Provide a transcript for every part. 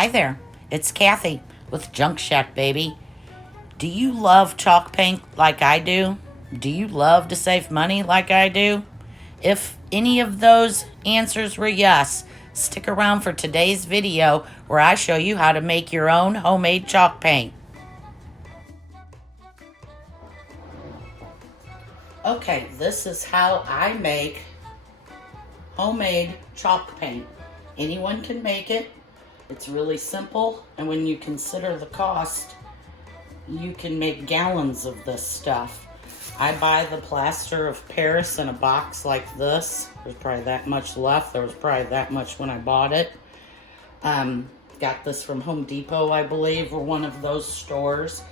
Hi there, it's Kathy with Junk Shack, baby. Do you love chalk paint like I do? Do you love to save money like I do? If any of those answers were yes, stick around for today's video where I show you how to make your own homemade chalk paint. Okay, this is how I make homemade chalk paint. Anyone can make it. It's really simple, and when you consider the cost, you can make gallons of this stuff. I buy the Plaster-of-Paris in a box like this. There's probably that much left. There was probably that much when I bought it. Got this from Home Depot, I believe, or one of those stores.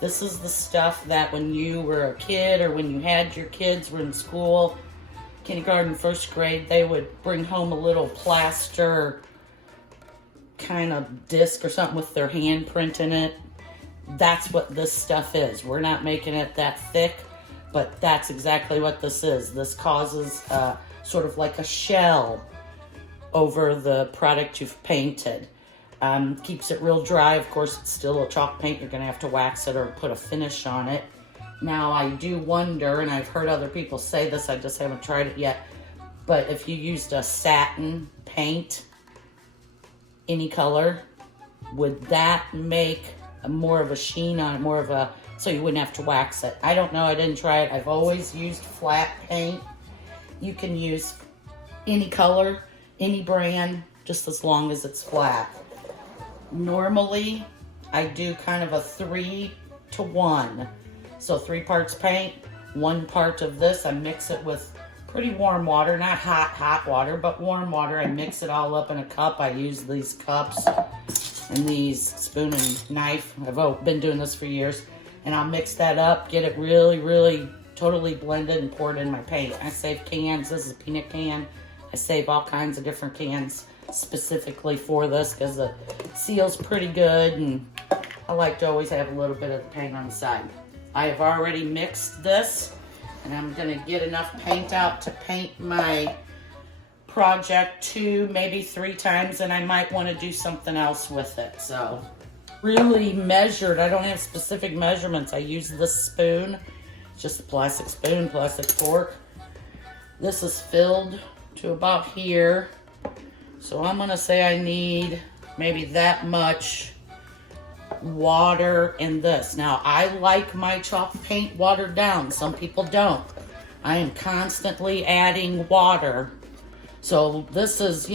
This is the stuff that when you were a kid or when you had your kids were in school, kindergarten, first grade, they would bring home a little plaster kind of disc or something with their handprint in it. That's what this stuff is. We're not making it that thick, but that's exactly what this is. This causes sort of like a shell over the product you've painted. Keeps it real dry. Of course, it's still a chalk paint. You're going to have to wax it or put a finish on it. Now, I do wonder, and I've heard other people say this, I just haven't tried it yet, but if you used a satin paint, any color, would that make more of a sheen on it, so you wouldn't have to wax it? I don't know, I didn't try it. I've always used flat paint. You can use any color, any brand, just as long as it's flat. Normally, I do kind of a 3 to 1. So 3 parts paint, 1 part of this. I mix it with pretty warm water, not hot water, but warm water. I mix it all up in a cup. I use these cups and these spoon and knife. I've been doing this for years. And I'll mix that up, get it really totally blended and pour it in my paint. I save cans. This is a peanut can. I save all kinds of different cans specifically for this because the seal's pretty good, and I like to always have a little bit of the paint on the side. I have already mixed this, and I'm going to get enough paint out to paint my project 2, maybe 3 times, and I might want to do something else with it. So, really measured. I don't have specific measurements. I use this spoon. It's just a plastic spoon, plastic fork. This is filled to about here. So I'm going to say I need maybe that much water in this. Now, I like my chalk paint watered down. Some people don't. I am constantly adding water. So this is,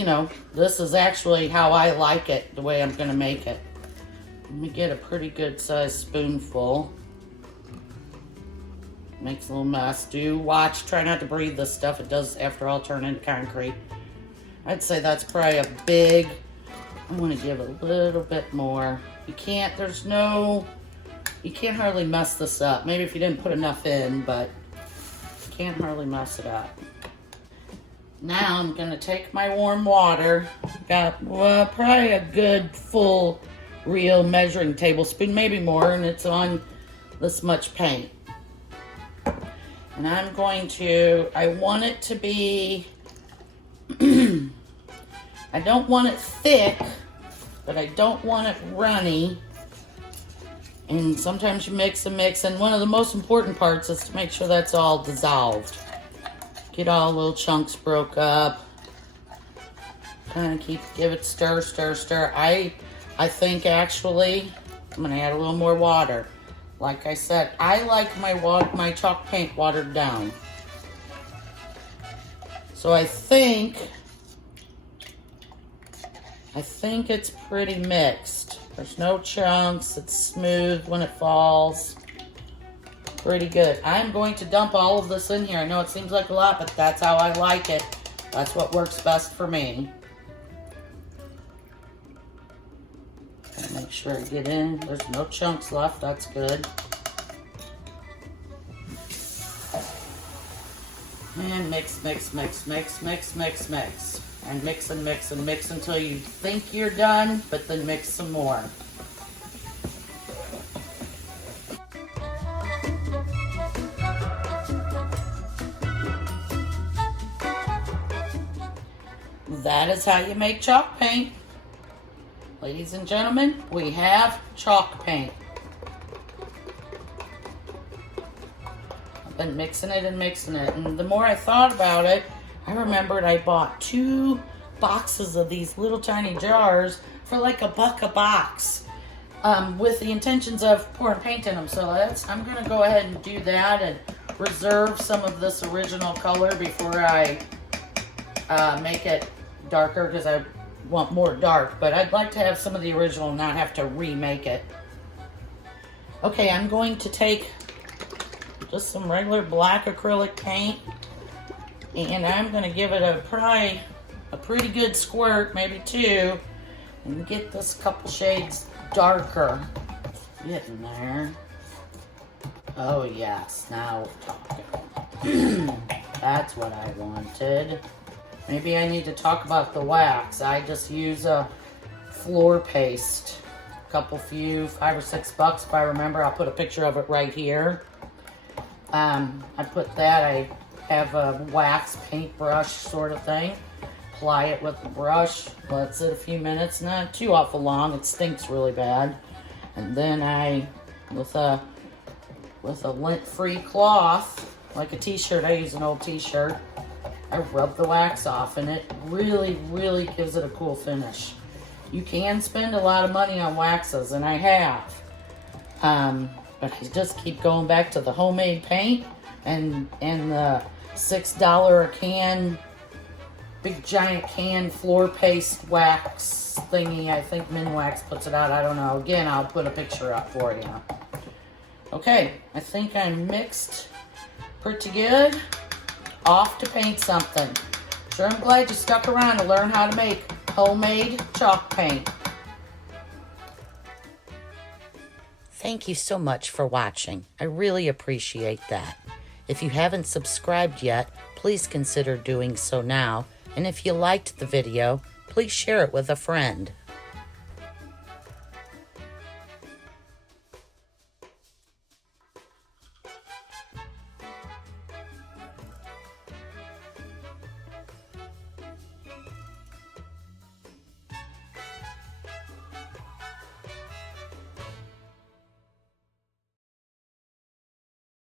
this is actually how I like it, the way I'm going to make it. Let me get a pretty good sized spoonful. Makes a little mess. Do watch, try not to breathe this stuff. It does, after all, turn into concrete. I'd say that's probably a big, I'm going to give a little bit more. You can't hardly mess this up. Maybe if you didn't put enough in, but you can't hardly mess it up. Now I'm going to take my warm water. Got, probably a good full real measuring tablespoon, maybe more, and it's on this much paint. And I'm going to, I want it to be, I don't want it thick, but I don't want it runny. And sometimes you mix and mix, and one of the most important parts is to make sure that's all dissolved. Get all little chunks broke up. Kind of give it stir. I think actually, I'm gonna add a little more water. Like I said, I like my chalk paint watered down. So I think it's pretty mixed. There's no chunks. It's smooth when it falls. Pretty good. I'm going to dump all of this in here. I know it seems like a lot, but that's how I like it. That's what works best for me. Make sure I get in. There's no chunks left. That's good. And mix. And mix until you think you're done, but then mix some more. That is how you make chalk paint. Ladies and gentlemen, we have chalk paint. I've been mixing it and mixing it, and the more I thought about it, I remembered I bought 2 boxes of these little tiny jars for like $1 a box, with the intentions of pouring paint in them. So I'm gonna go ahead and do that and reserve some of this original color before I make it darker, because I want more dark, but I'd like to have some of the original and not have to remake it. Okay, I'm going to take just some regular black acrylic paint, and I'm going to give it probably a pretty good squirt, maybe 2, and get this couple shades darker. Getting there. Oh yes, now we're talking. That's what I wanted. Maybe I need to talk about the wax. I just use a floor paste. Few, $5 or $6 if I remember. I'll put a picture of it right here. I put that. I have a wax paintbrush sort of thing. Apply it with the brush. Let it a few minutes. Not too awful long. It stinks really bad. And then with a lint-free cloth, like a t-shirt, I use an old t-shirt, I rub the wax off, and it really, really gives it a cool finish. You can spend a lot of money on waxes, and I have. But I just keep going back to the homemade paint and the $6 a can, big giant can floor paste wax thingy. I think Minwax puts it out. I don't know. Again, I'll put a picture up for you. Okay, I think I'm mixed pretty good. Off to paint something. Sure, I'm glad you stuck around to learn how to make homemade chalk paint. Thank you so much for watching. I really appreciate that. If you haven't subscribed yet, please consider doing so now. And if you liked the video, please share it with a friend.